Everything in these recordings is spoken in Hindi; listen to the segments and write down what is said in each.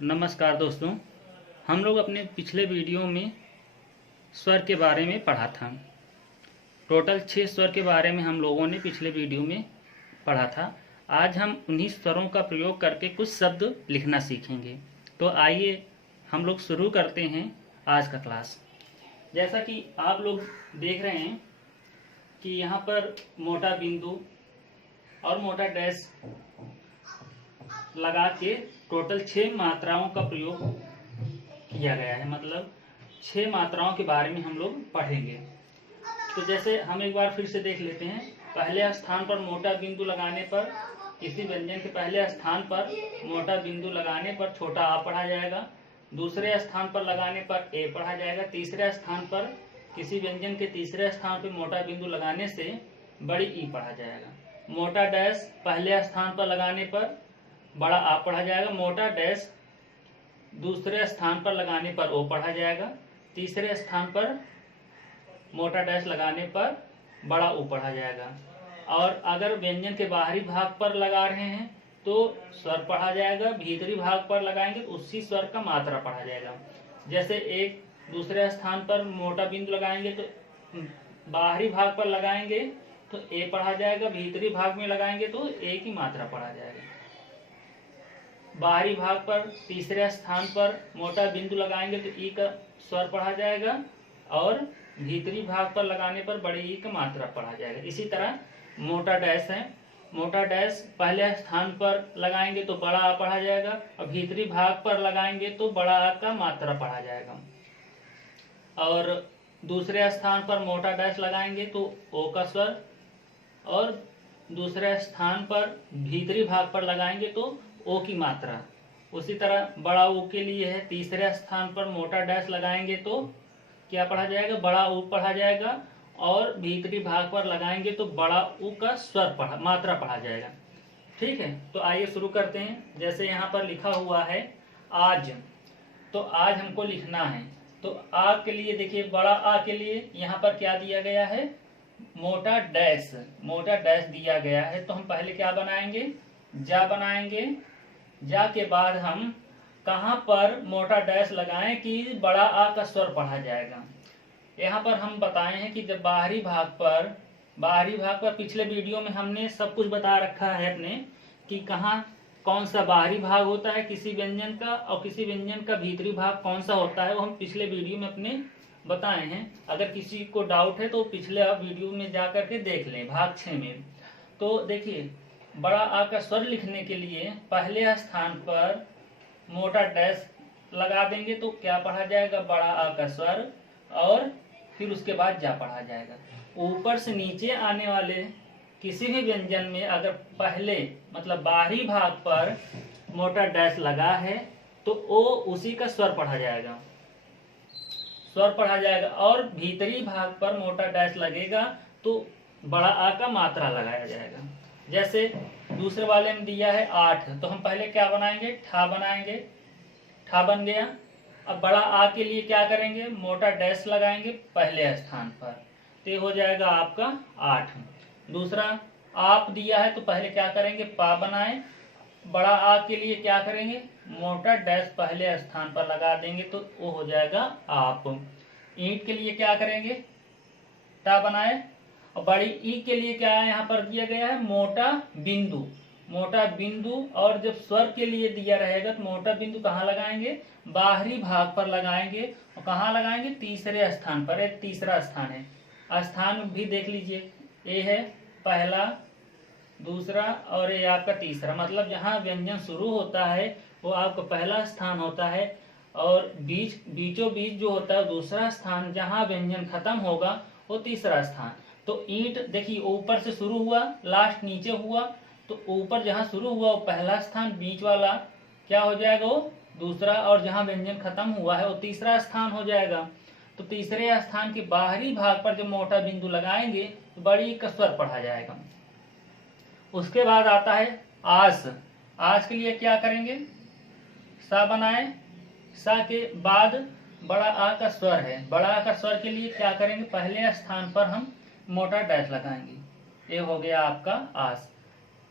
नमस्कार दोस्तों। हम लोग अपने पिछले वीडियो में स्वर के बारे में पढ़ा था। टोटल 6 स्वर के बारे में हम लोगों ने पिछले वीडियो में पढ़ा था। आज हम उन्हीं स्वरों का प्रयोग करके कुछ शब्द लिखना सीखेंगे। तो आइए हम लोग शुरू करते हैं आज का क्लास। जैसा कि आप लोग देख रहे हैं कि यहाँ पर मोटा बिंदु और मोटा डैश लगा के टोटल 6 मात्राओं का प्रयोग किया गया है। मतलब 6 मात्राओं के बारे में हम लोग पढ़ेंगे। तो जैसे हम एक बार फिर से देख लेते हैं। पहले स्थान पर मोटा बिंदु लगाने पर, किसी व्यंजन के पहले स्थान पर मोटा बिंदु लगाने पर छोटा आ पढ़ा जाएगा। दूसरे स्थान पर लगाने पर ए पढ़ा जाएगा। तीसरे स्थान पर, किसी व्यंजन के तीसरे स्थान पर मोटा बिंदु लगाने से बड़ी ई पढ़ा जाएगा। मोटा डैश पहले स्थान पर लगाने पर बड़ा आ पढ़ा जाएगा। मोटा डैश दूसरे स्थान पर लगाने पर ओ पढ़ा जाएगा। तीसरे स्थान पर मोटा डैश लगाने पर बड़ा ओ पढ़ा जाएगा। और अगर व्यंजन के बाहरी भाग पर लगा रहे हैं तो स्वर पढ़ा जाएगा। भीतरी भाग पर लगाएंगे तो उसी स्वर का मात्रा पढ़ा जाएगा। जैसे एक दूसरे स्थान पर मोटा बिंदु लगाएंगे तो बाहरी भाग पर लगाएंगे तो ए पढ़ा जाएगा। भीतरी भाग में लगाएंगे तो ए की मात्रा पढ़ा जाएगा। बाहरी भाग पर तीसरे स्थान पर मोटा बिंदु लगाएंगे तो ई का स्वर पढ़ा जाएगा और भीतरी भाग पर लगाने पर बड़ी ई का मात्रा पढ़ा जाएगा। इसी तरह मोटा डैश है। मोटा डैश पहले स्थान पर लगाएंगे तो बड़ा आ पढ़ा जाएगा और भीतरी भाग पर लगाएंगे तो बड़ा आ का मात्रा पढ़ा जाएगा। और दूसरे स्थान पर मोटा डैश लगाएंगे तो ओ का स्वर और दूसरे स्थान पर भीतरी भाग पर लगाएंगे तो ओ की मात्रा। उसी तरह बड़ा ऊ के लिए है। तीसरे स्थान पर मोटा डैश लगाएंगे तो क्या पढ़ा जाएगा? बड़ा ऊ पढ़ा जाएगा और भीतरी भाग पर लगाएंगे तो बड़ा ऊ का स्वर मात्रा पढ़ा जाएगा। ठीक है, तो आइए शुरू करते हैं। जैसे यहाँ पर लिखा हुआ है आज, तो आज हमको लिखना है। तो आ के लिए देखिए, बड़ा आ के लिए यहाँ पर क्या दिया गया है? मोटा डैश। मोटा डैश दिया गया है। तो हम पहले क्या बनाएंगे? जा बनाएंगे। जा के बाद हम कहाँ पर मोटा डैश लगाएं कि बड़ा आ का स्वर पढ़ा जाएगा? यहाँ पर हम बताए हैं कि जब बाहरी भाग पर पिछले वीडियो में हमने सब कुछ बता रखा है अपने कि कहाँ कौन सा बाहरी भाग होता है किसी व्यंजन का और किसी व्यंजन का भीतरी भाग कौन सा होता है, वो हम पिछले वीडियो में अपने बताए हैं। अगर किसी को डाउट है तो पिछले वीडियो में जा करके देख लें, भाग 6 में। तो देखिए, बड़ा आ का स्वर लिखने के लिए पहले स्थान पर मोटा डैश लगा देंगे तो क्या पढ़ा जाएगा? बड़ा आ का स्वर और फिर उसके बाद जा पढ़ा जाएगा। ऊपर से नीचे आने वाले किसी भी व्यंजन में अगर पहले मतलब बाहरी भाग पर मोटा डैश लगा है तो ओ उसी का स्वर पढ़ा जाएगा, और भीतरी भाग पर मोटा डैश लगेगा तो बड़ा आ का मात्रा लगाया जाएगा। जैसे दूसरे वाले में दिया है 8, तो हम पहले क्या बनाएंगे? ठा बनाएंगे। ठा बन गया। अब बड़ा आ के लिए क्या करेंगे? मोटा डैश लगाएंगे पहले स्थान पर, तो ये हो जाएगा आपका 8। दूसरा आप दिया है तो पहले क्या करेंगे? पा बनाए। बड़ा आ के लिए क्या करेंगे? मोटा डैश पहले स्थान पर लगा देंगे तो वो हो जाएगा आप। ईंट के लिए क्या करेंगे? टा बनाए। और बड़ी ई के लिए क्या है यहाँ पर दिया गया है? मोटा बिंदु। मोटा बिंदु। और जब स्वर के लिए दिया रहेगा तो मोटा बिंदु कहाँ लगाएंगे? बाहरी भाग पर लगाएंगे। और कहाँ लगाएंगे? तीसरे स्थान पर। एक तीसरा स्थान है। स्थान भी देख लीजिए, ए है पहला, दूसरा और ये आपका तीसरा। मतलब जहाँ व्यंजन शुरू होता है वो आपका पहला स्थान होता है और बीचों बीच जो होता है दूसरा स्थान। जहाँ व्यंजन खत्म होगा वो तीसरा स्थान। तो ईंट देखिए, ऊपर से शुरू हुआ, लास्ट नीचे हुआ, तो ऊपर जहाँ शुरू हुआ वो पहला स्थान, बीच वाला क्या हो जाएगा? वो दूसरा, और जहाँ व्यंजन खत्म हुआ है वो तीसरा स्थान हो जाएगा। तो तीसरे स्थान के बाहरी भाग पर जब मोटा बिंदु लगाएंगे तो बड़ी का स्वर पढ़ा जाएगा। उसके बाद आता है आस। आस के लिए क्या करेंगे? सा बनाए। सा के बाद बड़ा आ का स्वर है। बड़ा आ का स्वर के लिए क्या करेंगे? पहले स्थान पर हम मोटा डैश लगाएंगे। ये हो गया आपका आस।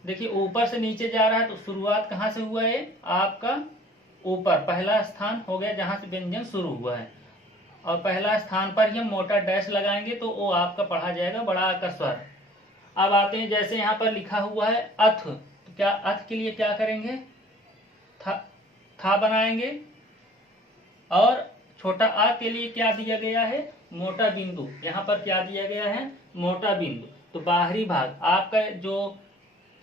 देखिए, ऊपर से नीचे जा रहा है तो शुरुआत कहाँ से हुआ है? आपका ऊपर पहला स्थान हो गया जहां से व्यंजन शुरू हुआ है, और पहला स्थान पर ही हम मोटा डैश लगाएंगे तो वो आपका पढ़ा जाएगा बड़ा आ का स्वर। अब आते हैं, जैसे यहाँ पर लिखा हुआ है अथ, तो क्या अथ के लिए क्या करेंगे, था बनाएंगे, और छोटा आ के लिए क्या दिया गया है, मोटा बिंदु। यहाँ पर क्या दिया गया है, मोटा बिंदु। तो बाहरी भाग आपका जो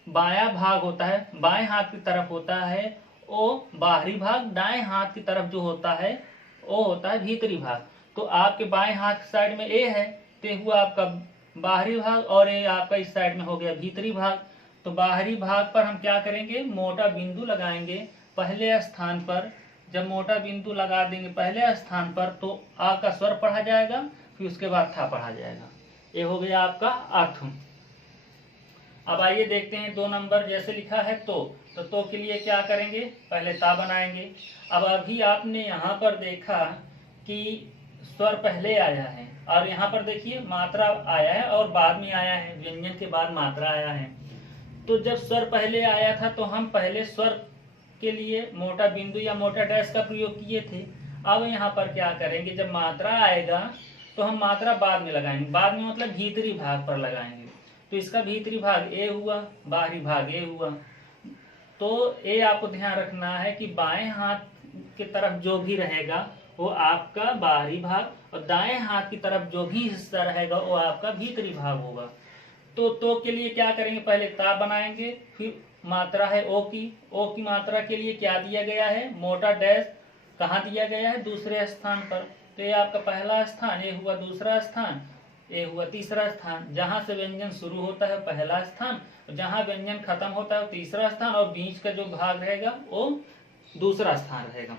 बायां भाग होता है, बाएं हाथ की तरफ होता है वो बाहरी भाग, दाएं हाथ की तरफ जो होता है वो होता है भीतरी भाग। तो आपके बाएं हाथ की साइड में ए है तो ये हुआ आपका बाहरी भाग, और ये आपका इस साइड में हो गया भीतरी भाग। तो बाहरी भाग पर हम क्या करेंगे, मोटा बिंदु लगाएंगे पहले स्थान पर। जब मोटा बिंदु लगा देंगे पहले स्थान पर तो आ का स्वर पढ़ा जाएगा, फिर उसके बाद था पढ़ा जाएगा। ये हो गया आपका अर्थ। अब आइए देखते हैं 2 नंबर, जैसे लिखा है तो के लिए क्या करेंगे, पहले ता बनाएंगे। अब अभी आपने यहाँ पर देखा कि स्वर पहले आया है, और यहाँ पर देखिए मात्रा आया है और बाद में आया है, व्यंजन के बाद मात्रा आया है। तो जब स्वर पहले आया था तो हम पहले स्वर के लिए मोटा बिंदु या मोटा डैश का प्रयोग किए थे। अब यहाँ पर क्या करेंगे, जब मात्रा आएगा तो हम मात्रा बाद में लगाएंगे, बाद में मतलब भीतरी भाग पर लगाएंगे। तो इसका भीतरी भाग ए हुआ, बाहरी भाग ए हुआ। तो ए आपको ध्यान रखना है कि बाएं हाथ की तरफ जो भी रहेगा वो आपका बाहरी भाग, और दाएं हाथ की तरफ जो भी हिस्सा रहेगा वो आपका भीतरी भाग होगा। तो के लिए क्या करेंगे, पहले ता बनाएंगे, फिर मात्रा है ओ की मात्रा के लिए क्या दिया गया है, मोटा डैश। कहाँ दिया गया है, दूसरे स्थान पर। तो ये आपका पहला स्थान, ये हुआ दूसरा स्थान, ये हुआ तीसरा स्थान। जहां से व्यंजन शुरू होता है पहला स्थान, जहां व्यंजन खत्म होता है तीसरा स्थान, और बीच का जो भाग रहेगा वो दूसरा स्थान रहेगा।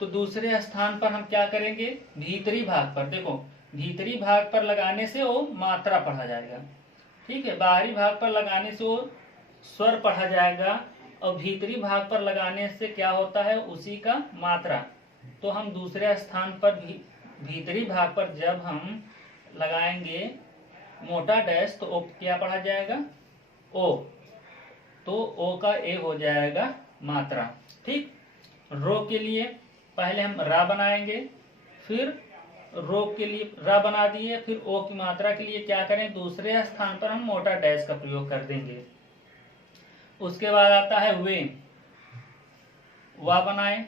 तो दूसरे स्थान पर हम क्या करेंगे, भीतरी भाग पर, देखो भीतरी भाग पर लगाने से वो मात्रा पढ़ा जाएगा, ठीक है। बाहरी भाग पर लगाने से वो स्वर पढ़ा जाएगा, और भीतरी भाग पर लगाने से क्या होता है, उसी का मात्रा। तो हम दूसरे स्थान पर भीतरी भाग पर जब हम लगाएंगे मोटा डैश तो ओ क्या पढ़ा जाएगा, ओ। तो ओ का ए हो जाएगा मात्रा, ठीक। रो के लिए पहले हम रा बनाएंगे, फिर रो के लिए रा बना दिए, फिर ओ की मात्रा के लिए क्या करें, दूसरे स्थान पर हम मोटा डैश का प्रयोग कर देंगे। उसके बाद आता है वे, वा बनाए।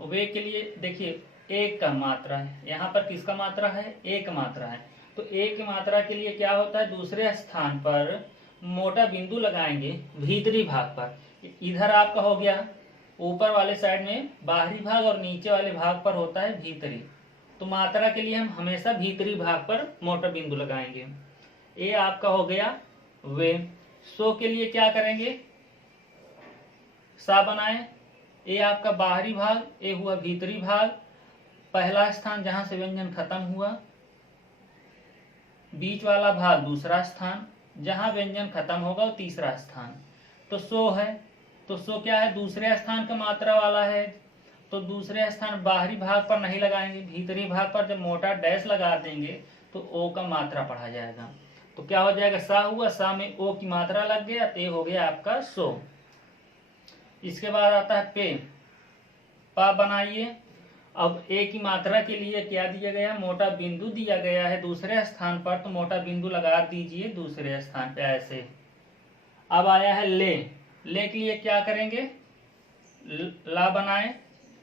वे के लिए देखिए एक का मात्रा है, यहाँ पर किसका मात्रा है, एक मात्रा है। तो एक की मात्रा के लिए क्या होता है, दूसरे स्थान पर मोटा बिंदु लगाएंगे भीतरी भाग पर। इधर आपका हो गया ऊपर वाले साइड में बाहरी भाग, और नीचे वाले भाग पर होता है भीतरी। तो मात्रा के लिए हम हमेशा भीतरी भाग पर मोटा बिंदु लगाएंगे। ये आपका हो गया वे। सो के लिए क्या करेंगे, सा बनाए। ये आपका बाहरी भाग, ये हुआ भीतरी भाग, पहला स्थान जहां से व्यंजन खत्म हुआ, बीच वाला भाग दूसरा स्थान, जहां व्यंजन खत्म होगा वो तीसरा स्थान। तो सो है, तो सो क्या है, दूसरे स्थान का मात्रा वाला है। तो दूसरे स्थान बाहरी भाग पर नहीं लगाएंगे, भीतरी भाग पर जब मोटा डैश लगा देंगे तो ओ का मात्रा पढ़ा जाएगा। तो क्या हो जाएगा, सा हुआ, सा में ओ की मात्रा लग गया, ते हो गया आपका सो। इसके बाद आता है पे, पा बनाइए। अब ए की मात्रा के लिए क्या दिया गया, मोटा बिंदु दिया गया है दूसरे स्थान पर, तो मोटा बिंदु लगा दीजिए दूसरे स्थान पे ऐसे। अब आया है ले, ले के लिए क्या करेंगे, ला बनाए,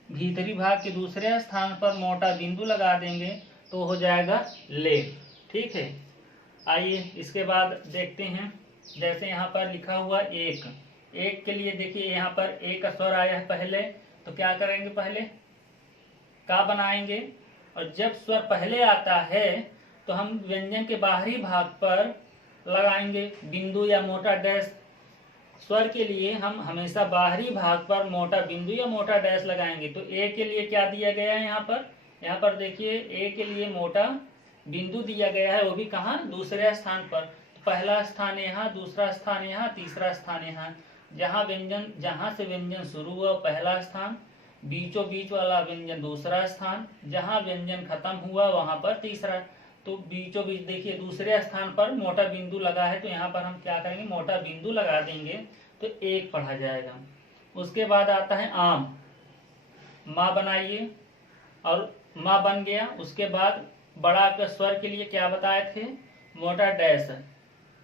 भीतरी भाग के दूसरे स्थान पर मोटा बिंदु लगा देंगे तो हो जाएगा ले, ठीक है। आइए इसके बाद देखते हैं, जैसे यहाँ पर लिखा हुआ एक, एक के लिए देखिए यहाँ पर एक का स्वर आया है पहले, तो क्या करेंगे, पहले का बनाएंगे, और जब स्वर पहले आता है तो हम व्यंजन के बाहरी भाग पर लगाएंगे बिंदु या मोटा डैश। स्वर के लिए हम हमेशा बाहरी भाग पर मोटा बिंदु या मोटा डैश लगाएंगे। तो ए के लिए क्या दिया गया है, यहाँ पर देखिए ए के लिए मोटा बिंदु दिया गया है, वो भी कहाँ, दूसरे स्थान पर। पहला स्थान यहाँ, दूसरा स्थान यहाँ, तीसरा स्थान यहाँ। जहां से व्यंजन शुरू हुआ पहला स्थान, बीचों बीच वाला व्यंजन दूसरा स्थान, जहां व्यंजन खत्म हुआ वहां पर तीसरा। तो बीचों बीच देखिए दूसरे स्थान पर मोटा बिंदु लगा है, तो यहाँ पर हम क्या करेंगे, मोटा बिंदु लगा देंगे तो एक पढ़ा जाएगा। उसके बाद आता है आम। माँ बनाइए और माँ बन गया। उसके बाद बड़ा का स्वर के लिए क्या बताए थे, मोटा डैश।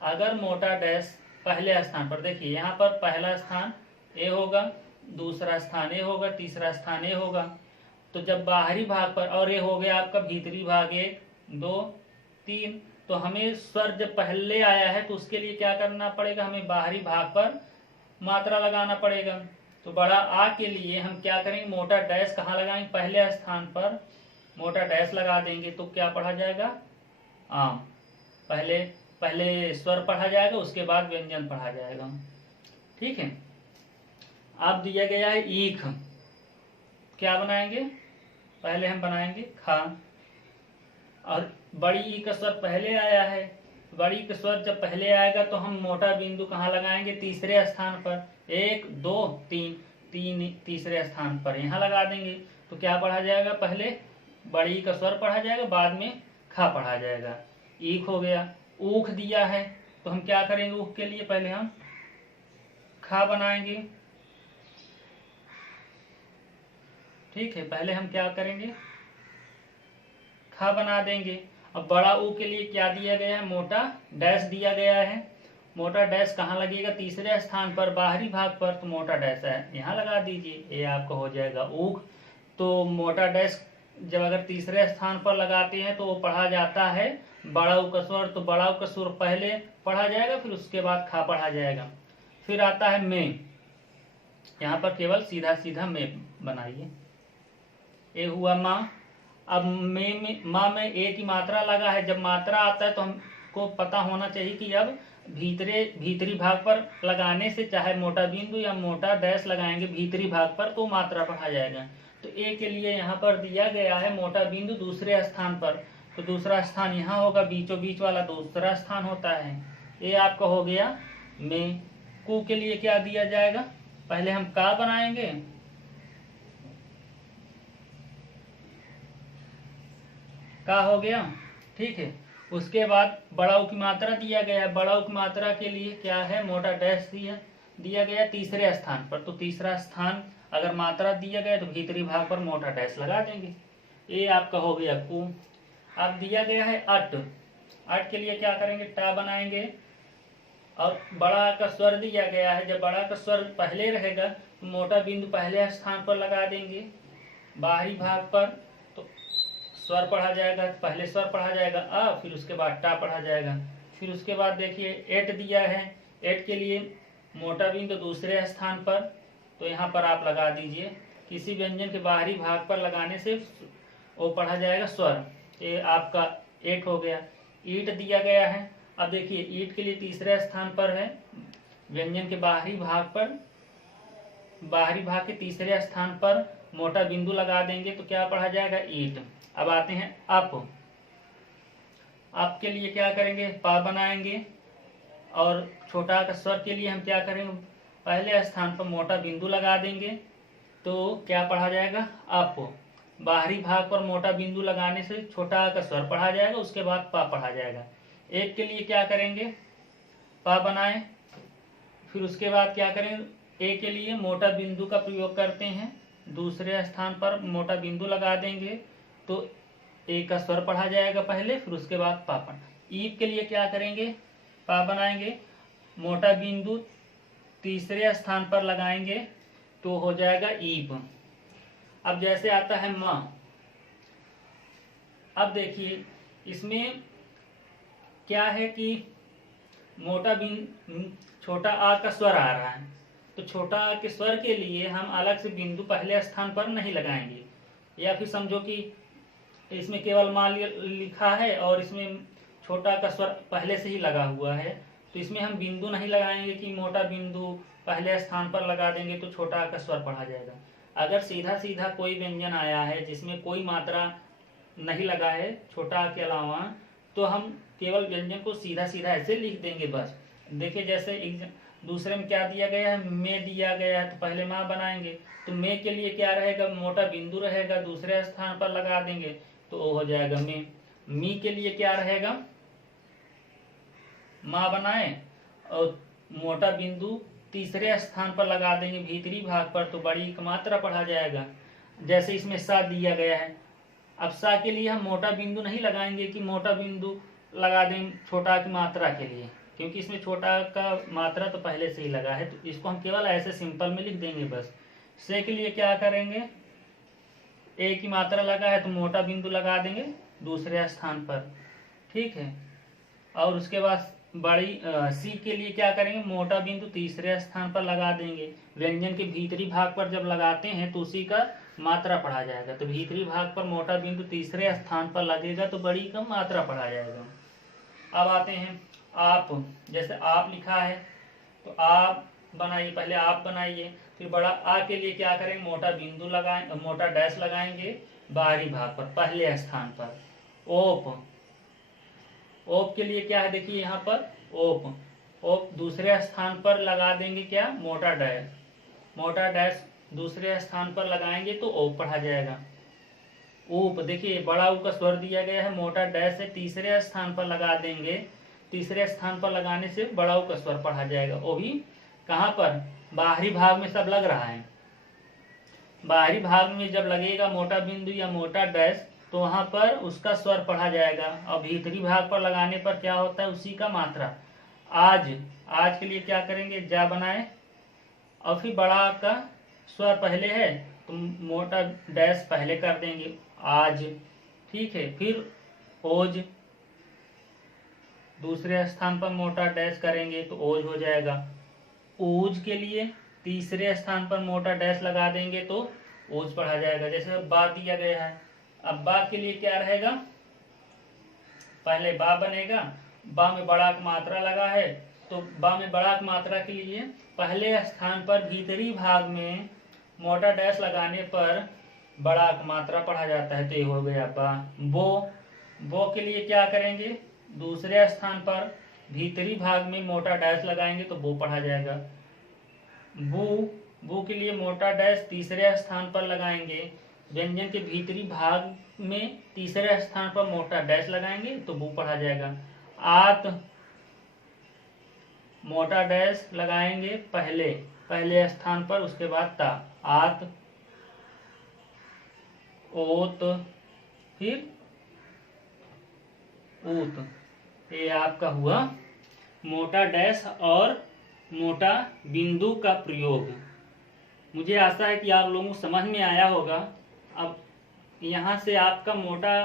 अगर मोटा डैश पहले स्थान पर, देखिए यहाँ पर पहला स्थान ए होगा, दूसरा स्थान ए होगा, तीसरा स्थान ए होगा। तो जब बाहरी भाग पर, और ये हो गया आपका भीतरी भाग 1 2 3, तो हमें स्वर जब पहले आया है तो उसके लिए क्या करना पड़ेगा, हमें बाहरी भाग पर मात्रा लगाना पड़ेगा। तो बड़ा आ के लिए हम क्या करेंगे, मोटा डैश कहाँ लगाएंगे, पहले स्थान पर मोटा डैश लगा देंगे। तो क्या पढ़ा जाएगा, आम। पहले स्वर पढ़ा जाएगा, उसके बाद व्यंजन पढ़ा जाएगा। ठीक है। अब दिया गया है ईख, क्या बनाएंगे, पहले हम बनाएंगे खा, और बड़ी ई का स्वर पहले आया है। बड़ी का स्वर जब पहले आएगा तो हम मोटा बिंदु कहाँ लगाएंगे, तीसरे स्थान पर, 1 2 3, तीसरे स्थान पर यहाँ लगा देंगे। तो क्या पढ़ा जाएगा, पहले बड़ी का स्वर पढ़ा जाएगा, बाद में खा पढ़ा जाएगा। ईख हो गया। ऊख दिया है तो हम क्या करेंगे, ऊख के लिए पहले हम खा बनाएंगे। ठीक है, पहले हम क्या करेंगे, खा बना देंगे। अब बड़ा ऊ के लिए क्या दिया गया है, मोटा डैश दिया गया है। मोटा डैश कहाँ लगेगा, तीसरे स्थान पर, बाहरी भाग पर। तो मोटा डैश है यहाँ लगा दीजिए, ये आपका हो जाएगा ऊख। तो मोटा डैश जब अगर तीसरे स्थान पर लगाते हैं तो वो पढ़ा जाता है बड़ा ऊ का स्वर। तो बड़ा ऊ का स्वर पहले पढ़ा जाएगा, फिर उसके बाद खा पढ़ा जाएगा। फिर आता है में, यहाँ पर केवल सीधा सीधा में बनाइए। ए हुआ माँ। अब में माँ में ए की मात्रा लगा है। जब मात्रा आता है तो हमको पता होना चाहिए कि अब भीतरी भाग पर लगाने से, चाहे मोटा बिंदु या मोटा डैश लगाएंगे भीतरी भाग पर, तो मात्रा पढ़ा जाएगा। तो ए के लिए यहाँ पर दिया गया है मोटा बिंदु दूसरे स्थान पर। तो दूसरा स्थान यहाँ होगा, बीचों बीच वाला दूसरा स्थान होता है। ये आपका हो गया में। कु के लिए क्या दिया जाएगा, पहले हम का बनाएंगे, का हो गया। ठीक है। उसके बाद बड़ा ऊ की मात्रा दिया गया है। बड़ा ऊ की मात्रा के लिए क्या है, मोटा डैश दिया गया तीसरे स्थान पर। तो तीसरा स्थान अगर मात्रा दिया गया तो भीतरी भाग पर मोटा डैश लगा देंगे। ये आपका हो गया कु। अब दिया गया है अट। अट के लिए क्या करेंगे, टा बनाएंगे और बड़ा का स्वर दिया गया है। जब बड़ा का स्वर पहले रहेगा तो मोटा बिंदु पहले स्थान पर लगा देंगे, बाहरी भाग पर। तो स्वर पढ़ा जाएगा, पहले स्वर पढ़ा जाएगा अ, फिर उसके बाद टा पढ़ा जाएगा। फिर उसके बाद देखिए एट दिया है। एट के लिए मोटा बिंदु दूसरे स्थान पर, तो यहाँ पर आप लगा दीजिए। किसी व्यंजन के बाहरी भाग पर लगाने से वो पढ़ा जाएगा स्वर। ये आपका एट हो गया। ईट दिया गया है। अब देखिए ईट के लिए तीसरे स्थान पर है, व्यंजन के बाहरी भाग पर, बाहरी भाग के तीसरे स्थान पर मोटा बिंदु लगा देंगे तो क्या पढ़ा जाएगा, ईट। अब आते हैं अप। अप के लिए क्या करेंगे, पा बनाएंगे और छोटा का स्वर के लिए हम क्या करेंगे, पहले स्थान पर मोटा बिंदु लगा देंगे तो क्या पढ़ा जाएगा, अप। बाहरी भाग पर मोटा बिंदु लगाने से छोटा का स्वर पढ़ा जाएगा, उसके बाद पा पढ़ा जाएगा। एक के लिए क्या करेंगे, पा बनाए, फिर उसके बाद क्या करेंगे, ए के लिए मोटा बिंदु का प्रयोग करते हैं, दूसरे स्थान पर मोटा बिंदु लगा देंगे तो ए का स्वर पढ़ा जाएगा पहले, फिर उसके बाद पा पढ़ा। ईप के लिए क्या करेंगे, पा बनाएंगे, मोटा बिंदु तीसरे स्थान पर लगाएंगे तो हो जाएगा ईप। अब जैसे आता है माँ। अब देखिए इसमें क्या है कि मोटा बिंदु, छोटा आ का स्वर आ रहा है, तो छोटा आ के स्वर के लिए हम अलग से बिंदु पहले स्थान पर नहीं लगाएंगे। या फिर समझो कि इसमें केवल माँ लिखा है और इसमें छोटा का स्वर पहले से ही लगा हुआ है, तो इसमें हम बिंदु नहीं लगाएंगे कि मोटा बिंदु पहले स्थान पर लगा देंगे तो छोटा आ का स्वर पढ़ा जाएगा। अगर सीधा सीधा कोई व्यंजन आया है जिसमें कोई मात्रा नहीं लगा है छोटा आ के अलावा, तो हम केवल व्यंजन को सीधा सीधा ऐसे लिख देंगे बस। देखिए जैसे दूसरे में क्या दिया गया है, में दिया गया है, तो पहले माँ बनाएंगे तो में के लिए क्या रहेगा, मोटा बिंदु रहेगा, दूसरे स्थान पर लगा देंगे तो वो हो जाएगा में। मी के लिए क्या रहेगा, माँ बनाए और मोटा बिंदु तीसरे स्थान पर लगा देंगे भीतरी भाग पर, तो बड़ी की मात्रा पढ़ा जाएगा। जैसे इसमें सा दिया गया है। अब सा के लिए हम मोटा बिंदु नहीं लगाएंगे कि मोटा बिंदु लगा दें छोटा की मात्रा के लिए, क्योंकि इसमें छोटा का मात्रा तो पहले से ही लगा है, तो इसको हम केवल ऐसे सिंपल में लिख देंगे बस। से के लिए क्या करेंगे, ए की मात्रा लगा है तो मोटा बिंदु लगा देंगे दूसरे स्थान पर, ठीक है। और उसके बाद बड़ी सी के लिए क्या करेंगे, मोटा बिंदु तीसरे स्थान पर लगा देंगे। व्यंजन के भीतरी भाग पर जब लगाते हैं तो उसी का मात्रा पढ़ा जाएगा, तो भीतरी भाग पर मोटा बिंदु तीसरे स्थान पर लगेगा तो बड़ी का मात्रा पढ़ा जाएगा। अब आते हैं आप, जैसे आप लिखा है तो आप बनाइए, पहले आप बनाइए, फिर बड़ा आ के लिए क्या करेंगे, मोटा बिंदु लगाएंगे, मोटा डैश लगाएंगे बाहरी भाग पर पहले स्थान पर। ओप, ओप के लिए क्या है, देखिए यहाँ पर ओप, ओप दूसरे स्थान पर लगा देंगे क्या, मोटा डैश, मोटा डैश दूसरे स्थान पर लगाएंगे तो ओप पढ़ा जाएगा। ऊप, देखिए बड़ा ऊ का स्वर दिया गया है, मोटा डैश से तीसरे स्थान पर लगा देंगे, तीसरे स्थान पर लगाने से बड़ा ऊ का स्वर पढ़ा जाएगा। वो भी कहाँ पर, बाहरी भाग में सब लग रहा है। बाहरी भाग में जब लगेगा मोटा बिंदु या मोटा डैश तो वहां पर उसका स्वर पढ़ा जाएगा, और भीतरी भाग पर लगाने पर क्या होता है, उसी का मात्रा। आज, आज के लिए क्या करेंगे, जा बनाए और फिर बड़ा का स्वर पहले है तो मोटा डैश पहले कर देंगे आज, ठीक है। फिर ओज, दूसरे स्थान पर मोटा डैश करेंगे तो ओज हो जाएगा। ओज के लिए तीसरे स्थान पर मोटा डैश लगा देंगे तो ओज पढ़ा जाएगा। जैसे बा दिया गया है, अब बा के लिए क्या रहेगा, पहले बा बनेगा, बा में बड़ा की मात्रा लगा है तो बा में बड़ा की मात्रा के लिए पहले स्थान पर भीतरी भाग में मोटा डैश लगाने पर बड़ा की मात्रा पढ़ा जाता है, तो ये हो गया बा। बो, बो के लिए क्या करेंगे, दूसरे स्थान पर भीतरी भाग में मोटा डैश लगाएंगे तो बो पढ़ा जाएगा। बू, बू के लिए मोटा डैश तीसरे स्थान पर लगाएंगे, व्यंजन के भीतरी भाग में तीसरे स्थान पर मोटा डैश लगाएंगे तो बू पढ़ा जाएगा। आत, मोटा डैश लगाएंगे पहले पहले स्थान पर, उसके बाद ता, आत। ओत, फिर ऊत। ये आपका हुआ मोटा डैश और मोटा बिंदु का प्रयोग। मुझे आशा है कि आप लोगों को समझ में आया होगा। अब यहाँ से आपका मोटा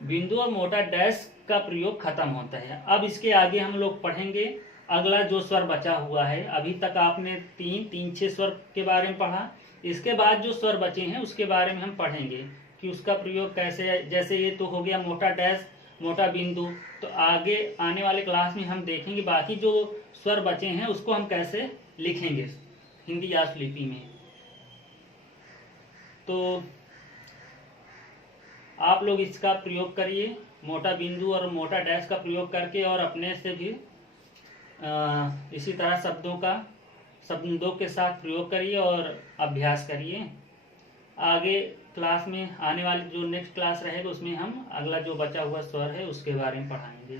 बिंदु और मोटा डैश का प्रयोग खत्म होता है। अब इसके आगे हम लोग पढ़ेंगे अगला जो स्वर बचा हुआ है। अभी तक आपने तीन छह स्वर के बारे में पढ़ा, इसके बाद जो स्वर बचे हैं उसके बारे में हम पढ़ेंगे कि उसका प्रयोग कैसे है। जैसे ये तो हो गया मोटा डैश मोटा बिंदु, तो आगे आने वाले क्लास में हम देखेंगे बाकी जो स्वर बचे हैं उसको हम कैसे लिखेंगे हिंदी यास लिपि में। तो आप लोग इसका प्रयोग करिए, मोटा बिंदु और मोटा डैश का प्रयोग करके, और अपने से भी इसी तरह शब्दों के साथ प्रयोग करिए और अभ्यास करिए। आगे क्लास में आने वाली जो नेक्स्ट क्लास रहेगा उसमें हम अगला जो बचा हुआ स्वर है उसके बारे में पढ़ाएंगे।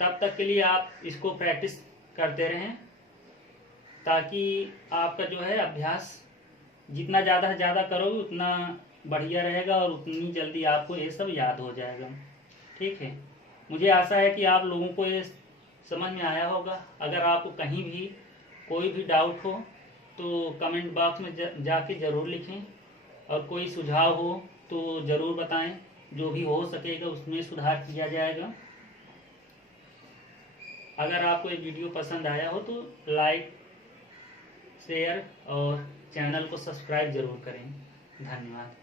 तब तक के लिए आप इसको प्रैक्टिस करते रहें ताकि आपका जो है अभ्यास जितना ज़्यादा से ज़्यादा करोगे उतना बढ़िया रहेगा और उतनी जल्दी आपको ये सब याद हो जाएगा। ठीक है, मुझे आशा है कि आप लोगों को ये समझ में आया होगा। अगर आपको कहीं भी कोई भी डाउट हो तो कमेंट बॉक्स में जाके ज़रूर लिखें, और कोई सुझाव हो तो ज़रूर बताएं। जो भी हो सकेगा उसमें सुधार किया जाएगा। अगर आपको ये वीडियो पसंद आया हो तो लाइक शेयर और चैनल को सब्सक्राइब ज़रूर करें। धन्यवाद।